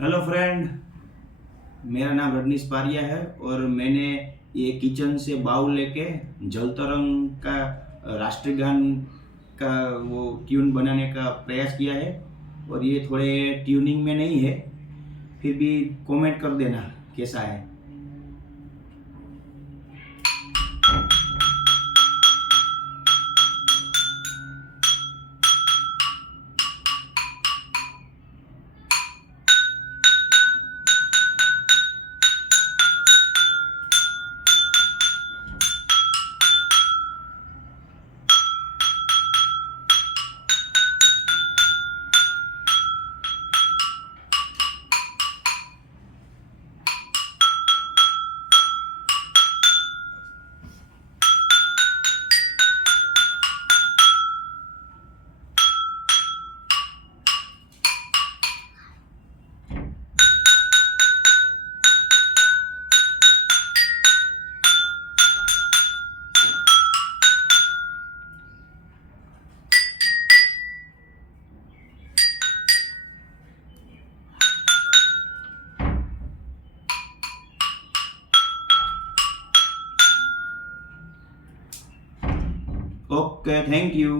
Hello friend, मेरा नाम रजनीश पारिया है और मैंने ये किचन से बाउल लेके जल तरंग का राष्ट्रीय गान का वो ट्यून बनाने का प्रयास किया है। और ये थोड़े ट्यूनिंग में नहीं है, फिर भी कमेंट कर देना कैसा है। Okay, thank you.